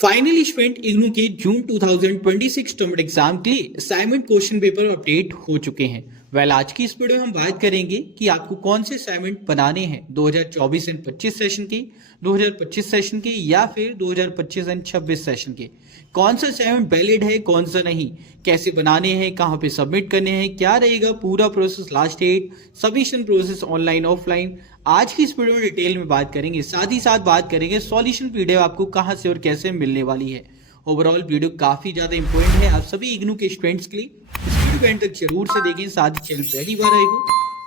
Finally student IGNOU के जून 2026 term exam के लिए असाइनमेंट क्वेश्चन पेपर अपडेट हो चुके हैं। आज की इस वीडियो में हम बात करेंगे कि आपको कौन से असाइनमेंट बनाने हैं 2024 एंड 25 सेशन के, 2025 सेशन के या फिर 2025 एंड 26 सेशन के। कौन सा असाइनमेंट वैलिड है, कौन सा नहीं, कैसे बनाने हैं, कहाँ पे सबमिट करने हैं, क्या रहेगा पूरा process, last date, submission process online offline, आज की इस वीडियो में डिटेल में बात करेंगे। साथ ही साथ बात करेंगे सॉल्यूशन पीडीएफ आपको कहां से और कैसे मिलने वाली है। ओवरऑल वीडियो काफी ज्यादा इंपॉर्टेंट है आप सभी इग्नू के स्टूडेंट्स के लिए। इस वीडियो को एंड तक जरूर से देखें। साथ ही चैनल पहली बार आए हो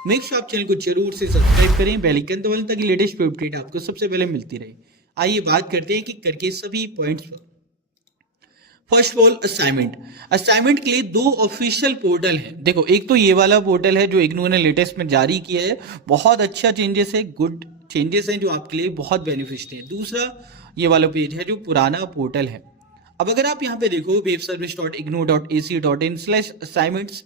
मेक श्योर आप चैनल को जरूर से सब्सक्राइब करें, बेल आइकन दबाएं ताकि लेटेस्ट अपडेट आपको सबसे पहले मिलती रहे। आइए बात करते हैं कि करके सभी पॉइंट्स पर। फर्स्ट ऑफ ऑल असाइनमेंट के लिए दो ऑफिशियल पोर्टल हैं। देखो, एक तो ये वाला पोर्टल है जो इग्नू ने लेटेस्ट में जारी किया है, बहुत अच्छा चेंजेस है, गुड चेंजेस हैं जो आपके लिए बहुत बेनिफिशियल है। दूसरा ये वाला पेज है जो पुराना पोर्टल है। अब अगर आप यहाँ पे देखो webservice.ignou.ac.in/assignments/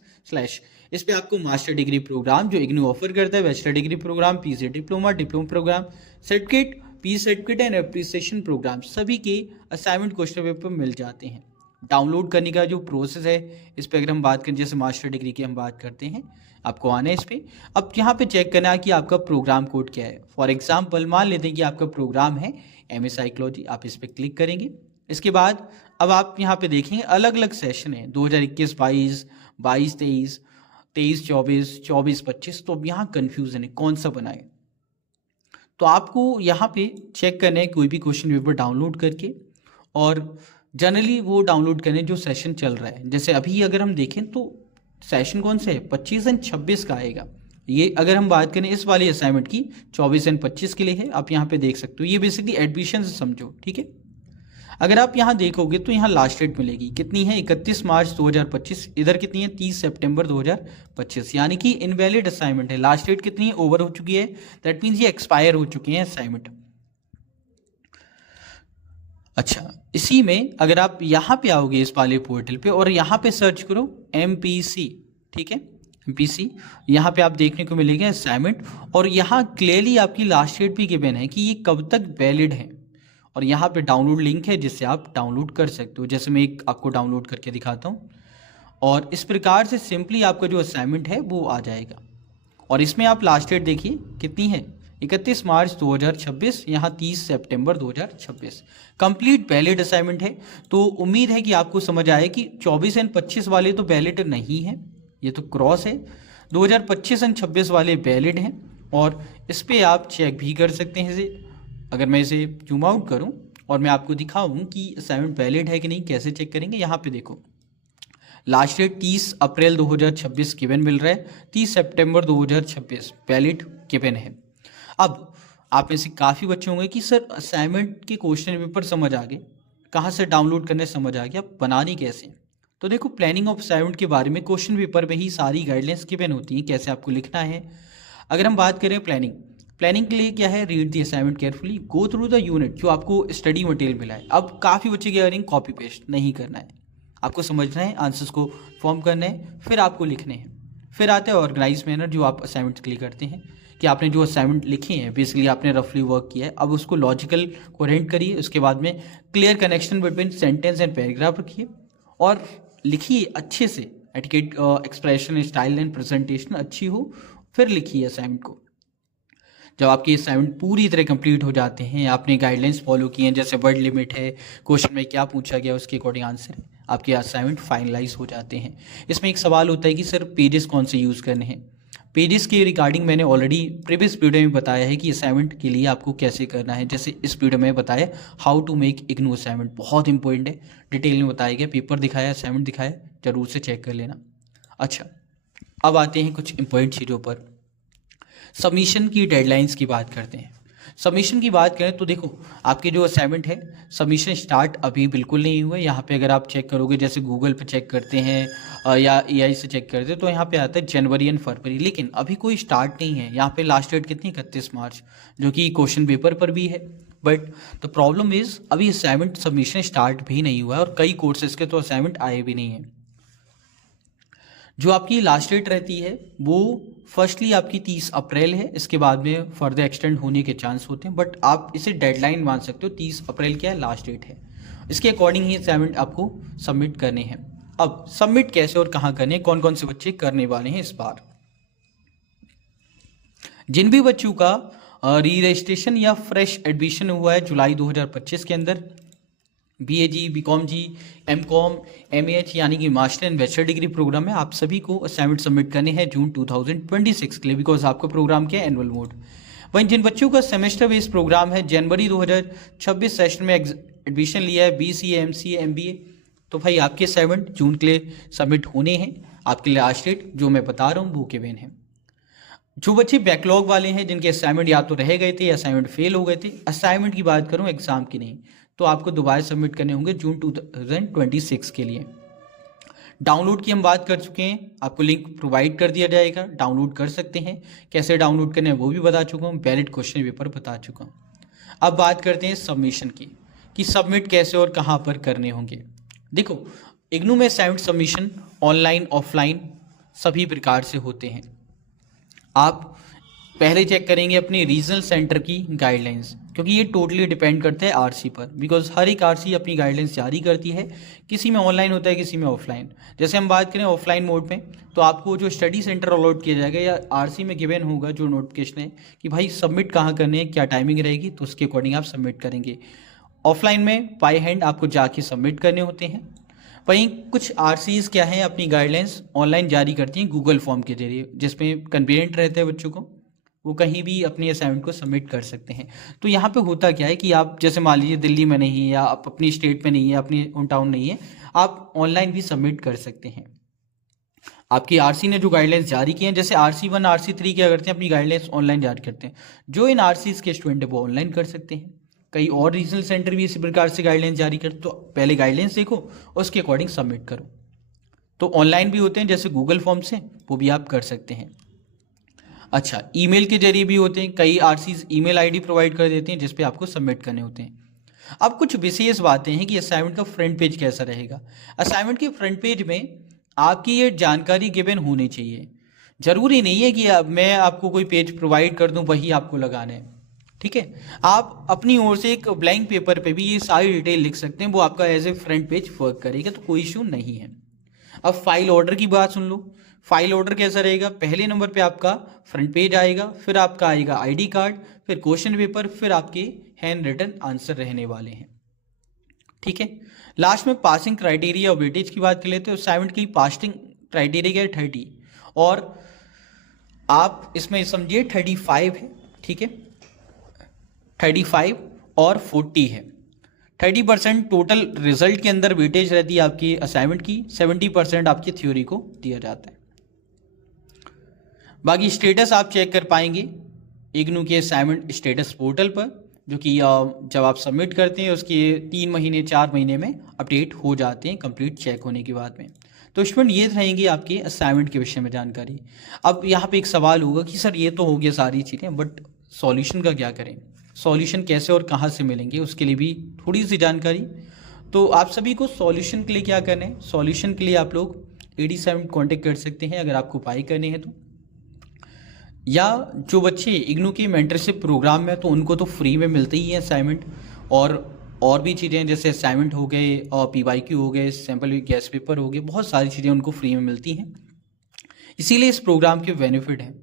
इस पे आपको मास्टर डिग्री प्रोग्राम जो इग्नू ऑफर करता है, bachelor degree program, PG diploma program, certificate, p certificate and appreciation program सभी के असाइनमेंट क्वेश्चन पेपर मिल जाते हैं। डाउनलोड करने का जो प्रोसेस है इस पर अगर हम बात करें, जैसे मास्टर डिग्री की हम बात करते हैं, आपको आना है इस पर। अब यहाँ पे चेक करना है कि आपका प्रोग्राम कोड क्या है। फॉर एग्जाम्पल मान लेते हैं कि आपका प्रोग्राम है एमए साइकोलॉजी, आप इस पर क्लिक करेंगे। इसके बाद अब आप यहाँ पे देखेंगे अलग अलग सेशन है 2021-22, 22-23, 23-24, 24-25। तो अब यहाँ कन्फ्यूजन है कौन सा बनाए। तो आपको यहाँ पे चेक करना है कोई भी क्वेश्चन पेपर डाउनलोड करके, और जनरली वो डाउनलोड करें जो सेशन चल रहा है। जैसे अभी अगर हम देखें तो सेशन कौन सा है, 25 एंड 26 का आएगा। ये अगर हम बात करें इस वाली असाइनमेंट की 24 एंड 25 के लिए है, आप यहाँ पे देख सकते हो। ये बेसिकली एडमिशन से समझो, ठीक है। अगर आप यहाँ देखोगे तो यहाँ लास्ट डेट मिलेगी कितनी है, 31 मार्च 2025। इधर कितनी है, 30 सितंबर 2025, यानी कि इनवैलिड असाइनमेंट है। लास्ट डेट कितनी है, ओवर हो चुकी है, दैट मीन्स ये एक्सपायर हो चुकी है असाइनमेंट। अच्छा, इसी में अगर आप यहाँ पे आओगे इस वाले पोर्टल पे और यहाँ पे सर्च करो MPC, ठीक है, MPC, यहाँ पे आप देखने को मिलेगा असाइनमेंट, और यहाँ क्लियरली आपकी लास्ट डेट भी गिवन है कि ये कब तक वैलिड है, और यहाँ पे डाउनलोड लिंक है जिससे आप डाउनलोड कर सकते हो। जैसे मैं एक आपको डाउनलोड करके दिखाता हूँ, और इस प्रकार से सिंपली आपका जो असाइनमेंट है वो आ जाएगा। और इसमें आप लास्ट डेट देखिए कितनी है, 31 मार्च 2026, यहाँ 30 सितंबर 2026। कंप्लीट वैलिड असाइनमेंट है। तो उम्मीद है कि आपको समझ आए कि 24 एंड 25 वाले तो वैलिड नहीं है, ये तो क्रॉस है। 2025 एंड 26 वाले वैलिड हैं, और इस पर आप चेक भी कर सकते हैं। इसे अगर मैं इसे जूम आउट करूं और मैं आपको दिखाऊं कि असाइनमेंट वैलिड है कि नहीं, कैसे चेक करेंगे। यहाँ पे देखो लास्ट डेट 30 अप्रैल 2026 गिवन मिल रहा है, 30 सितंबर 2026 वैलिड गिवन है। अब आप में से काफ़ी बच्चे होंगे कि सर असाइनमेंट के क्वेश्चन पेपर समझ आ गए, कहाँ से डाउनलोड करने समझ आ गया, अब बनानी कैसे। तो देखो, प्लानिंग ऑफ असाइनमेंट के बारे में क्वेश्चन पेपर में ही सारी गाइडलाइंस गिवन होती हैं, कैसे आपको लिखना है। अगर हम बात करें प्लानिंग के लिए क्या है, read the assignment carefully, go through the unit जो आपको स्टडी मटेरियल मिला है। अब काफ़ी बच्चे क्या करेंगे, कॉपी पेस्ट नहीं करना है, आपको समझना है, आंसर्स को फॉर्म करना है, फिर आपको लिखने हैं। फिर आते हैं ऑर्गेनाइज मैनर जो आप असाइनमेंट के लिए करते हैं, कि आपने जो असाइनमेंट लिखे हैं बेसिकली आपने रफली वर्क किया है, अब उसको लॉजिकल कोहेरेंट करिए। उसके बाद में clear connection between sentence and paragraph रखिए और लिखिए अच्छे से, etiquette, expression, style and presentation अच्छी हो, फिर लिखिए असाइनमेंट को। जब आपके असाइनमेंट पूरी तरह कंप्लीट हो जाते हैं, आपने गाइडलाइंस फॉलो किए हैं, जैसे वर्ड लिमिट है, क्वेश्चन में क्या पूछा गया उसके अकॉर्डिंग आंसर है, आपके असाइनमेंट फाइनलाइज हो जाते हैं। इसमें एक सवाल होता है कि सर पेजेस कौन से यूज़ करने हैं। पेजेस के रिगार्डिंग मैंने ऑलरेडी प्रीवियस वीडियो में बताया है कि असाइनमेंट के लिए आपको कैसे करना है। जैसे इस वीडियो में बताया how to make IGNOU assignment, बहुत इंपॉर्टेंट है, डिटेल में बताया गया, पेपर दिखाया, असाइनमेंट दिखाया, जरूर से चेक कर लेना। अच्छा, अब आते हैं कुछ इंपॉर्टेंट चीज़ों पर। सबमिशन की डेडलाइंस की बात करते हैं। सबमिशन की बात करें तो देखो, आपके जो असाइनमेंट है सबमिशन स्टार्ट अभी बिल्कुल नहीं हुआ है। यहाँ पे अगर आप चेक करोगे, जैसे गूगल पे चेक करते हैं या AI से चेक करते हैं, तो यहाँ पे आता है जनवरी एंड फरवरी, लेकिन अभी कोई स्टार्ट नहीं है। यहाँ पे लास्ट डेट कितनी, 31 मार्च, जो कि क्वेश्चन पेपर पर भी है। बट द प्रॉब्लम इज अभी असाइनमेंट सबमिशन स्टार्ट भी नहीं हुआ है, और कई कोर्सेज के तो असाइनमेंट आए भी नहीं है। जो आपकी लास्ट डेट रहती है वो फर्स्टली आपकी 30 अप्रैल है, इसके बाद में फर्दर एक्सटेंड होने के चांस होते हैं, बट आप इसे डेडलाइन मान सकते हो। 30 अप्रैल क्या है, लास्ट डेट है। इसके अकॉर्डिंग ही असाइनमेंट आपको सबमिट करने हैं। अब सबमिट कैसे और कहाँ करने, कौन कौन से बच्चे करने वाले हैं इस बार। जिन भी बच्चों का री रजिस्ट्रेशन या फ्रेश एडमिशन हुआ है जुलाई 2025 के अंदर, BA BCom जी, MCom MAH यानी कि master and bachelor degree program में, आप सभी को असाइनमेंट सबमिट करने हैं जून 2026 के लिए, बिकॉज आपका प्रोग्राम क्या है, एनुअल मोड। वहीं जिन बच्चों का सेमेस्टर बेस्ड प्रोग्राम है, जनवरी 2026 सेशन में एडमिशन लिया है BCA MCA MBA, तो भाई आपके असाइनमेंट जून के लिए सबमिट होने हैं। आपके लिए लास्ट डेट जो मैं बता रहा हूँ वो गिवन है। जो बच्चे बैकलॉग वाले हैं, जिनके असाइनमेंट या तो रह गए थे या असाइनमेंट फेल हो गए थे, असाइनमेंट की बात करूं एग्जाम की नहीं, तो आपको दोबारा सबमिट करने होंगे जून 2026 के लिए। डाउनलोड की हम बात कर चुके हैं, आपको लिंक प्रोवाइड कर दिया जाएगा, डाउनलोड कर सकते हैं। कैसे डाउनलोड करने हैं वो भी बता चुका हूँ, वैलिड क्वेश्चन पेपर बता चुका हूँ। अब बात करते हैं सबमिशन की, कि सबमिट कैसे और कहाँ पर करने होंगे। देखो, इग्नू में असाइनमेंट सबमिशन ऑनलाइन ऑफलाइन सभी प्रकार से होते हैं। आप पहले चेक करेंगे अपने रीजनल सेंटर की गाइडलाइंस, क्योंकि ये टोटली डिपेंड करता है आरसी पर, बिकॉज हर एक आरसी अपनी गाइडलाइंस जारी करती है। किसी में ऑनलाइन होता है, किसी में ऑफलाइन। जैसे हम बात करें ऑफलाइन मोड में, तो आपको जो स्टडी सेंटर अलॉट किया जाएगा या आरसी में गिवन होगा जो नोटिफिकेशन है कि भाई सबमिट कहाँ करने हैं, क्या टाइमिंग रहेगी, तो उसके अकॉर्डिंग आप सबमिट करेंगे। ऑफलाइन में बाय हैंड आपको जाके सबमिट करने होते हैं। वहीं कुछ आरसीज क्या है, अपनी गाइडलाइंस ऑनलाइन जारी करती हैं गूगल फॉर्म के जरिए, जिसमें कन्वीनियंट रहता है बच्चों को, वो कहीं भी अपनी असाइनमेंट को सबमिट कर सकते हैं। तो यहाँ पे होता क्या है कि आप जैसे मान लीजिए दिल्ली में नहीं है, या आप अपनी स्टेट में नहीं है, अपनी होम टाउन नहीं है, आप ऑनलाइन भी सबमिट कर सकते हैं। आपकी आरसी ने जो गाइडलाइंस जारी की हैं, जैसे RC1 RC3 क्या करते हैं, अपनी गाइडलाइंस ऑनलाइन जारी करते हैं। जो इन आरसीज के स्टूडेंट है वो ऑनलाइन कर सकते हैं। कई और रीजनल सेंटर भी इसी प्रकार से गाइडलाइंस जारी करते, तो पहले गाइडलाइंस देखो, उसके अकॉर्डिंग सबमिट करो। तो ऑनलाइन भी होते हैं, जैसे गूगल फॉर्म से, वो भी आप कर सकते हैं। अच्छा, ईमेल के जरिए भी होते हैं, कई आरसीज ईमेल आईडी प्रोवाइड कर देते हैं जिसपे आपको सबमिट करने होते हैं। अब कुछ विशेष बातें हैं कि असाइनमेंट का फ्रंट पेज कैसा रहेगा। असाइनमेंट के फ्रंट पेज में आपकी ये जानकारी गिवन होनी चाहिए। जरूरी नहीं है कि मैं आपको कोई पेज प्रोवाइड कर दूं वही आपको लगाना है, ठीक है। आप अपनी ओर से एक ब्लैंक पेपर पे भी ये सारी डिटेल लिख सकते हैं, वो आपका as a front page work करेगा, तो कोई इशू नहीं है। अब फाइल ऑर्डर की बात सुन लो। फाइल ऑर्डर कैसा रहेगा, पहले नंबर पे आपका फ्रंट पेज आएगा, फिर आपका आएगा आईडी कार्ड, फिर क्वेश्चन पेपर, फिर आपके हैंड रिटन आंसर रहने वाले हैं, ठीक है। लास्ट में पासिंग क्राइटेरिया और वेटेज की बात कर लेते हैं। असाइनमेंट की पासिंग क्राइटेरिया है 30, और आप इसमें समझिए 35 है, ठीक है। 35 और 40 है। 30% टोटल रिजल्ट के अंदर वेटेज रहती है आपकी असाइनमेंट की, 70% आपकी थ्योरी को दिया जाता है। बाकी स्टेटस आप चेक कर पाएंगे इग्नू के असाइनमेंट स्टेटस पोर्टल पर, जो कि जब आप सबमिट करते हैं उसके 3 महीने 4 महीने में अपडेट हो जाते हैं कंप्लीट चेक होने के बाद में। तो स्टूडेंट ये रहेंगी आपके असाइनमेंट के विषय में जानकारी। अब यहाँ पे एक सवाल होगा कि सर ये तो हो गया सारी चीज़ें, बट सॉल्यूशन का क्या करें, सॉल्यूशन कैसे और कहाँ से मिलेंगे, उसके लिए भी थोड़ी सी जानकारी। तो आप सभी को सॉल्यूशन के लिए क्या करना है, सॉल्यूशन के लिए आप लोग AD7 कॉन्टेक्ट कर सकते हैं अगर आपको उपाय करने हैं तो, या जो बच्चे इग्नू की मेंटरशिप प्रोग्राम में तो उनको तो फ्री में मिलते ही है असाइनमेंट, और भी चीज़ें जैसे असाइनमेंट हो गए और PYQ हो गए, सैम्पल गैस पेपर हो गए, बहुत सारी चीज़ें उनको फ्री में मिलती हैं। इसीलिए इस प्रोग्राम के बेनिफिट हैं।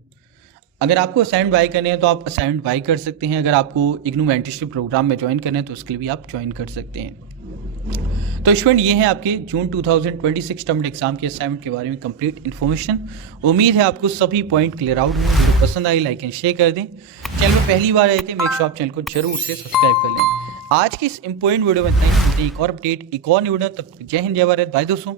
अगर आपको असाइनमेंट बाय करने हैं तो आप असाइनमेंट बाय कर सकते हैं, अगर आपको इग्नू मेंटरशिप प्रोग्राम में ज्वाइन करना है तो उसके लिए भी आप ज्वाइन कर सकते हैं। तो स्टूडेंट ये है आपके जून 2026 टर्म एग्जाम के असाइनमेंट के बारे में कंप्लीट इन्फॉर्मेशन। उम्मीद है आपको सभी पॉइंट क्लियर आउट हुए। वीडियो पसंद आई लाइक एंड शेयर कर दें। चैनल पर पहली बार आए थे मेक श्योर आप चैनल को जरूर से सब्सक्राइब कर लें। आज की इस इंपॉर्टेंट वीडियो में इतना ही, एक और अपडेट एक और वीडियो, तब जय हिंद जय भारत, बाय दोस्तों।